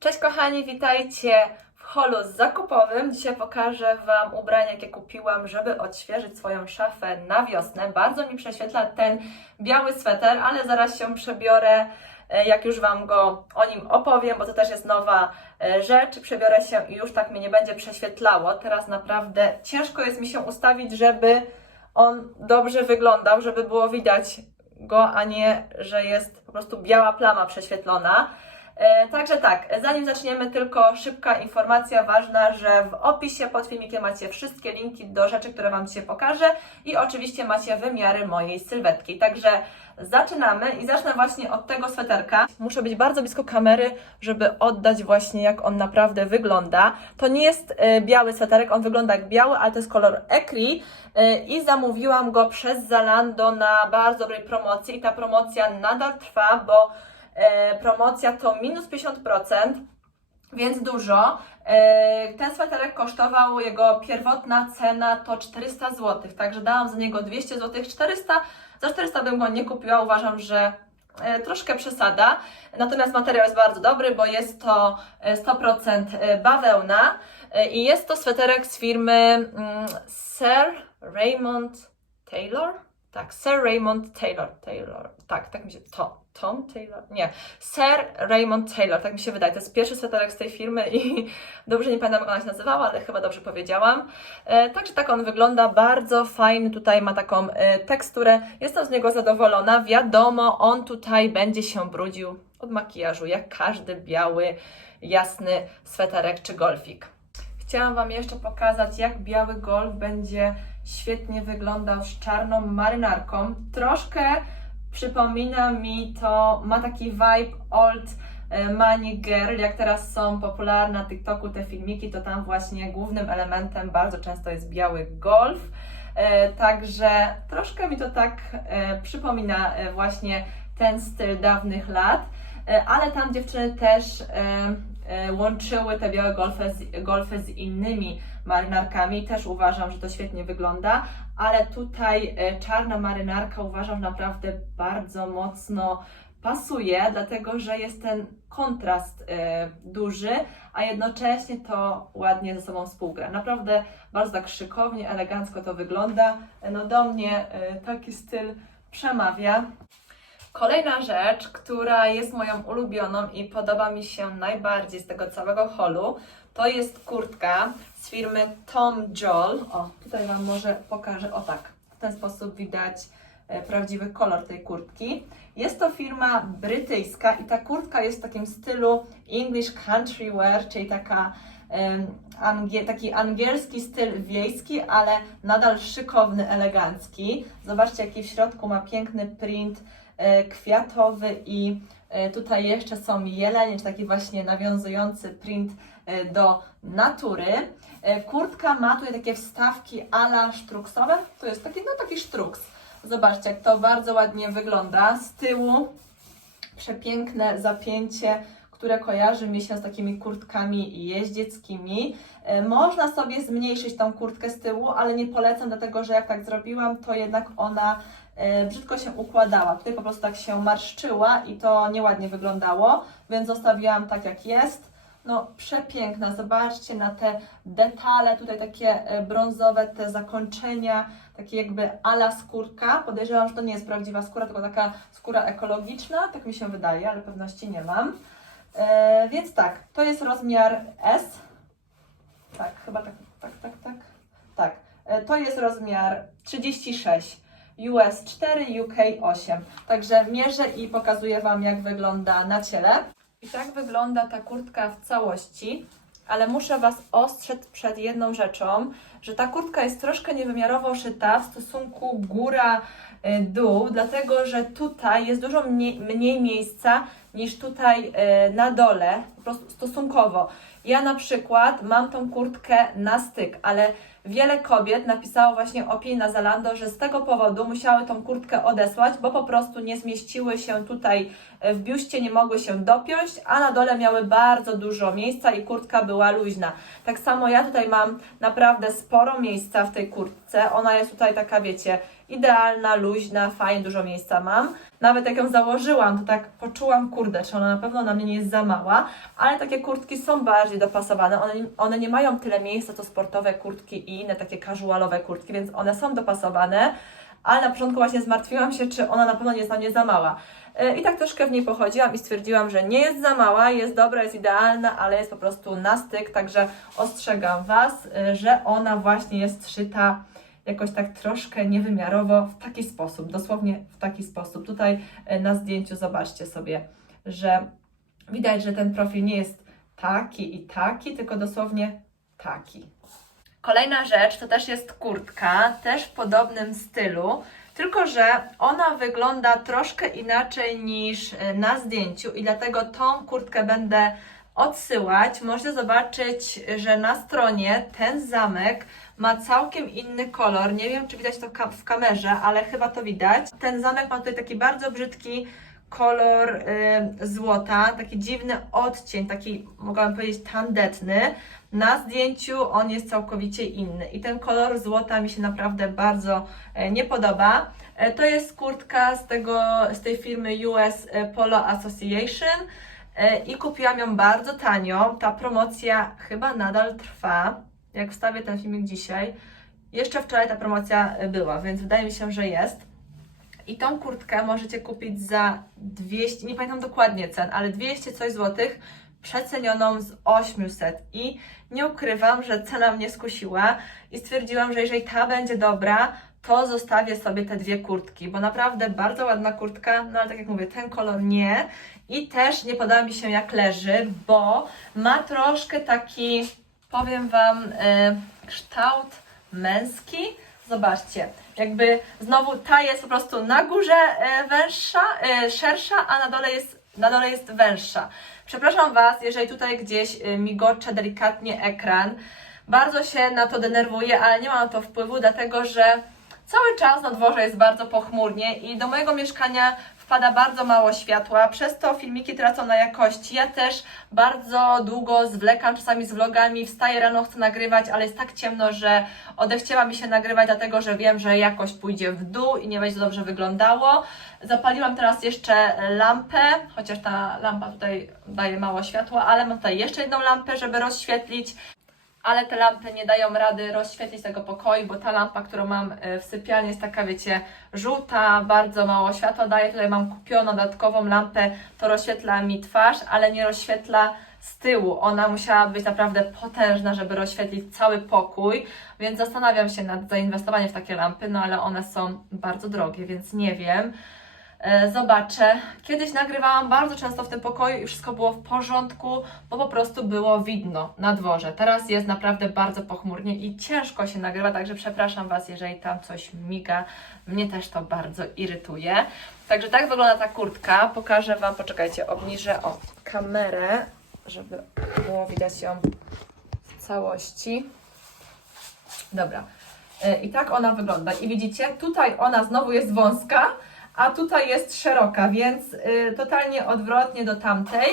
Cześć kochani, witajcie w holu zakupowym. Dzisiaj pokażę Wam ubrania, jakie kupiłam, żeby odświeżyć swoją szafę na wiosnę. Bardzo mi prześwietla ten biały sweter, ale zaraz się przebiorę, e, jak już Wam go o nim opowiem, bo to też jest nowa e, rzecz. Przebiorę się i już tak mnie nie będzie prześwietlało. Teraz naprawdę ciężko jest mi się ustawić, żeby on dobrze wyglądał, żeby było widać go, a nie, że jest po prostu biała plama prześwietlona. E, Także tak, zanim zaczniemy, tylko szybka informacja ważna, że w opisie pod filmikiem macie wszystkie linki do rzeczy, które Wam dzisiaj pokażę i oczywiście macie wymiary mojej sylwetki. Także zaczynamy i zacznę właśnie od tego sweterka. Muszę być bardzo blisko kamery, żeby oddać właśnie jak on naprawdę wygląda. To nie jest e, biały sweterek, on wygląda jak biały, ale to jest kolor Ecri e, i zamówiłam go przez Zalando na bardzo dobrej promocji i ta promocja nadal trwa, bo promocja to minus 50%, więc dużo. E, ten sweterek kosztował, jego pierwotna cena to 400 zł, także dałam za niego 200 zł, 400, za 400 bym go nie kupiła, uważam, że e, troszkę przesada. Natomiast materiał jest bardzo dobry, bo jest to e, 100% bawełna e, i jest to sweterek z firmy mm, Sir Raymond Taylor. Tak, Sir Raymond Taylor. Taylor. Tak, tak mi się. To, Tom Taylor? Nie. Sir Raymond Taylor, tak mi się wydaje. To jest pierwszy sweterek z tej firmy i dobrze nie pamiętam, jak ona się nazywała, ale chyba dobrze powiedziałam. E, także tak on wygląda. Bardzo fajny. Tutaj ma taką e, teksturę. Jestem z niego zadowolona. Wiadomo, on tutaj będzie się brudził od makijażu, jak każdy biały, jasny sweterek czy golfik. Chciałam Wam jeszcze pokazać, jak biały golf będzie świetnie wyglądał z czarną marynarką. Troszkę przypomina mi to, ma taki vibe old e, money girl, jak teraz są popularne na TikToku te filmiki, to tam właśnie głównym elementem bardzo często jest biały golf. E, Także troszkę mi to tak e, przypomina właśnie ten styl dawnych lat, ale tam dziewczyny też łączyły te białe golfy z, golfy z innymi marynarkami. Też uważam, że to świetnie wygląda, ale tutaj e, czarna marynarka uważam naprawdę bardzo mocno pasuje, dlatego że jest ten kontrast e, duży, a jednocześnie to ładnie ze sobą współgra. Naprawdę bardzo tak szykownie, elegancko to wygląda. E, No do mnie taki styl przemawia. Kolejna rzecz, która jest moją ulubioną i podoba mi się najbardziej z tego całego holu, to jest kurtka z firmy Tom Joel. O, tutaj Wam może pokażę, o tak, w ten sposób widać e, prawdziwy kolor tej kurtki. Jest to firma brytyjska i ta kurtka jest w takim stylu English country wear, czyli taka, em, angie, taki angielski styl wiejski, ale nadal szykowny, elegancki. Zobaczcie, jaki w środku ma piękny print kwiatowy i e, tutaj jeszcze są jelenie, czy taki właśnie nawiązujący print e, do natury. E, Kurtka ma tutaj takie wstawki ala sztruksowe. To jest taki, no taki sztruks. Zobaczcie, jak to bardzo ładnie wygląda. Z tyłu przepiękne zapięcie, które kojarzy mi się z takimi kurtkami jeździeckimi. E, Można sobie zmniejszyć tą kurtkę z tyłu, ale nie polecam, dlatego że jak tak zrobiłam, to jednak ona e, brzydko się układała. Tutaj po prostu tak się marszczyła i to nieładnie wyglądało, więc zostawiłam tak jak jest. No przepiękna, zobaczcie na te detale, tutaj takie e, brązowe, te zakończenia, takie jakby ala skórka. Podejrzewam, że to nie jest prawdziwa skóra, tylko taka skóra ekologiczna, tak mi się wydaje, ale pewności nie mam. E, więc tak, to jest rozmiar S. Tak, chyba tak, tak, tak, tak. Tak, e, to jest rozmiar 36. US 4, UK 8. Także mierzę i pokazuję Wam, jak wygląda na ciele. I tak wygląda ta kurtka w całości, ale muszę Was ostrzec przed jedną rzeczą, że ta kurtka jest troszkę niewymiarowo szyta w stosunku góra-dół, dlatego że tutaj jest dużo mniej, mniej miejsca niż tutaj e, na dole, po prostu stosunkowo. Ja na przykład mam tą kurtkę na styk, ale wiele kobiet napisało właśnie opinię na Zalando, że z tego powodu musiały tą kurtkę odesłać, bo po prostu nie zmieściły się tutaj e, w biuście, nie mogły się dopiąć, a na dole miały bardzo dużo miejsca i kurtka była luźna. Tak samo ja tutaj mam naprawdę sporo miejsca w tej kurtce. Ona jest tutaj taka, wiecie, idealna, luźna, fajnie, dużo miejsca mam. Nawet jak ją założyłam, to tak poczułam, kurde, czy ona na pewno na mnie nie jest za mała, ale takie kurtki są bardziej dopasowane. One, one nie mają tyle miejsca co sportowe kurtki i inne takie casualowe kurtki, więc one są dopasowane. Ale na początku właśnie zmartwiłam się, czy ona na pewno nie jest na mnie za mała. E, I tak troszkę w niej pochodziłam i stwierdziłam, że nie jest za mała, jest dobra, jest idealna, ale jest po prostu na styk, także ostrzegam Was, e, że ona właśnie jest szyta jakoś tak troszkę niewymiarowo w taki sposób, dosłownie w taki sposób. Tutaj e, na zdjęciu zobaczcie sobie, że widać, że ten profil nie jest taki i taki, tylko dosłownie taki. Kolejna rzecz to też jest kurtka, też w podobnym stylu, tylko że ona wygląda troszkę inaczej niż e, na zdjęciu i dlatego tą kurtkę będę odsyłać. Możecie zobaczyć, że na stronie ten zamek ma całkiem inny kolor. Nie wiem, czy widać to w kamerze, ale chyba to widać. Ten zamek ma tutaj taki bardzo brzydki kolor y, złota, taki dziwny odcień, taki mogłabym powiedzieć tandetny. Na zdjęciu on jest całkowicie inny i ten kolor złota mi się naprawdę bardzo e, nie podoba. E, To jest kurtka z, tego, z tej firmy US Polo Association e, i kupiłam ją bardzo tanio. Ta promocja chyba nadal trwa. Jak wstawię ten filmik dzisiaj, jeszcze wczoraj ta promocja e, była, więc wydaje mi się, że jest. I tą kurtkę możecie kupić za 200, nie pamiętam dokładnie cen, ale 200 coś złotych, przecenioną z 800. I nie ukrywam, że cena mnie skusiła i stwierdziłam, że jeżeli ta będzie dobra, to zostawię sobie te dwie kurtki, bo naprawdę bardzo ładna kurtka, no ale tak jak mówię, ten kolor nie. I też nie podoba mi się jak leży, bo ma troszkę taki, powiem Wam, e, kształt męski. Zobaczcie, jakby znowu ta jest po prostu na górze e, węższa, e, szersza, a na dole jest, na dole jest węższa. Przepraszam Was, jeżeli tutaj gdzieś migocze delikatnie ekran. Bardzo się na to denerwuję, ale nie mam na to wpływu, dlatego że cały czas na dworze jest bardzo pochmurnie i do mojego mieszkania wpada bardzo mało światła, przez to filmiki tracą na jakości. Ja też bardzo długo zwlekam czasami z vlogami, wstaję rano, chcę nagrywać, ale jest tak ciemno, że odechciała mi się nagrywać, dlatego że wiem, że jakość pójdzie w dół i nie będzie dobrze wyglądało. Zapaliłam teraz jeszcze lampę, chociaż ta lampa tutaj daje mało światła, ale mam tutaj jeszcze jedną lampę, żeby rozświetlić ale te lampy nie dają rady rozświetlić tego pokoju, bo ta lampa, którą mam e, w sypialni jest taka, wiecie, żółta, bardzo mało światła daje. Tutaj mam kupioną dodatkową lampę, to rozświetla mi twarz, ale nie rozświetla z tyłu. Ona musiała być naprawdę potężna, żeby rozświetlić cały pokój, więc zastanawiam się nad zainwestowaniem w takie lampy, no ale one są bardzo drogie, więc nie wiem. E, Zobaczę. Kiedyś nagrywałam bardzo często w tym pokoju i wszystko było w porządku, bo po prostu było widno na dworze. Teraz jest naprawdę bardzo pochmurnie i ciężko się nagrywa, także przepraszam Was, jeżeli tam coś miga. Mnie też to bardzo irytuje. Także tak wygląda ta kurtka. Pokażę Wam, poczekajcie, obniżę o kamerę, żeby było widać ją w całości. Dobra. E, I tak ona wygląda. I widzicie, tutaj ona znowu jest wąska, a tutaj jest szeroka, więc y, totalnie odwrotnie do tamtej.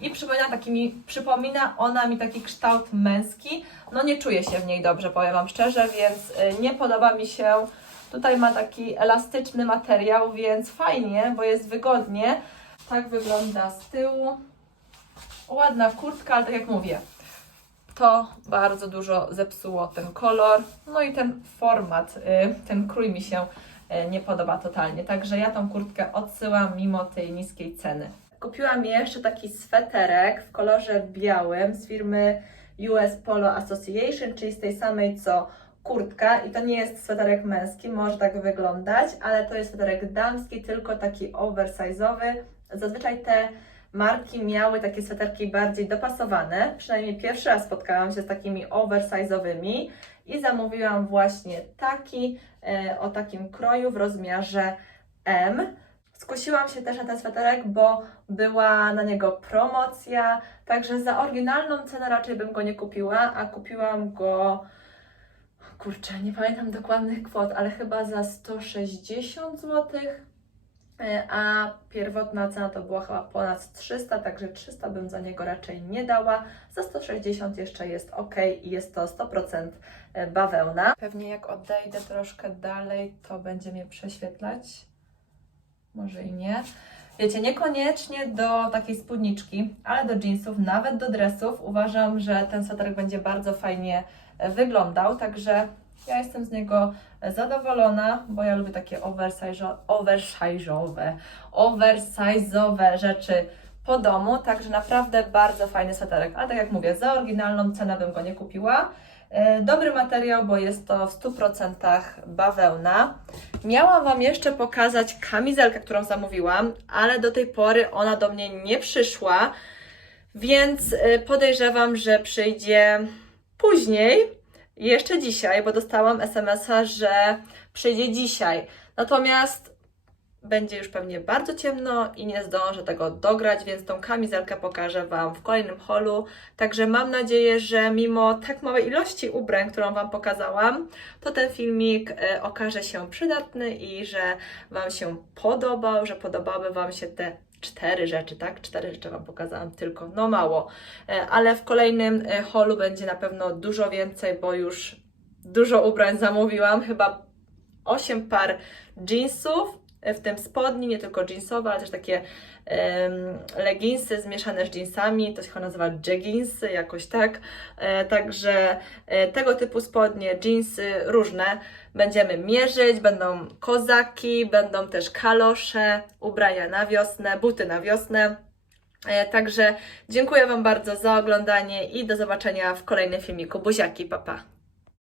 I przypomina, takimi, przypomina ona mi taki kształt męski. No nie czuję się w niej dobrze, powiem Wam szczerze, więc y, nie podoba mi się. Tutaj ma taki elastyczny materiał, więc fajnie, bo jest wygodnie. Tak wygląda z tyłu. Ładna kurtka, ale tak jak mówię, to bardzo dużo zepsuło ten kolor. No i ten format, y, ten krój mi się nie podoba totalnie. Także ja tą kurtkę odsyłam mimo tej niskiej ceny. Kupiłam jeszcze taki sweterek w kolorze białym z firmy US Polo Association, czyli z tej samej co kurtka. I to nie jest sweterek męski, może tak wyglądać, ale to jest sweterek damski, tylko taki oversize'owy. Zazwyczaj te marki miały takie sweterki bardziej dopasowane. Przynajmniej pierwszy raz spotkałam się z takimi oversize'owymi i zamówiłam właśnie taki e, o takim kroju w rozmiarze M. Skusiłam się też na ten sweterek, bo była na niego promocja, także za oryginalną cenę raczej bym go nie kupiła, a kupiłam go, kurczę, nie pamiętam dokładnych kwot, ale chyba za 160 zł. E, A pierwotna cena to była chyba ponad 300, także 300 bym za niego raczej nie dała. Za 160 jeszcze jest ok i jest to 100% bawełna. Pewnie jak odejdę troszkę dalej, to będzie mnie prześwietlać. Może i nie. Wiecie, niekoniecznie do takiej spódniczki, ale do jeansów, nawet do dresów. Uważam, że ten sweterek będzie bardzo fajnie e, wyglądał, także ja jestem z niego zadowolona, bo ja lubię takie oversize, oversize'owe, oversize'owe rzeczy po domu, także naprawdę bardzo fajny sweterek. Ale tak jak mówię, za oryginalną cenę bym go nie kupiła. E, Dobry materiał, bo jest to w 100% bawełna. Miałam Wam jeszcze pokazać kamizelkę, którą zamówiłam, ale do tej pory ona do mnie nie przyszła, więc y, podejrzewam, że przyjdzie później, jeszcze dzisiaj, bo dostałam SMS-a, że przyjdzie dzisiaj. Natomiast będzie już pewnie bardzo ciemno i nie zdążę tego dograć, więc tą kamizelkę pokażę Wam w kolejnym holu. Także mam nadzieję, że mimo tak małej ilości ubrań, którą Wam pokazałam, to ten filmik e, okaże się przydatny i że Wam się podobał, że podobały Wam się te cztery rzeczy, tak? Cztery rzeczy Wam pokazałam tylko, no mało. E, Ale w kolejnym e, holu będzie na pewno dużo więcej, bo już dużo ubrań zamówiłam, chyba 8 par jeansów, w tym spodni, nie tylko jeansowe, ale też takie em, leginsy zmieszane z jeansami, to się chyba nazywa jegginsy, jakoś tak. E, także e, tego typu spodnie, jeansy różne będziemy mierzyć, będą kozaki, będą też kalosze, ubrania na wiosnę, buty na wiosnę. E, Także dziękuję Wam bardzo za oglądanie i do zobaczenia w kolejnym filmiku. Buziaki, papa. Pa.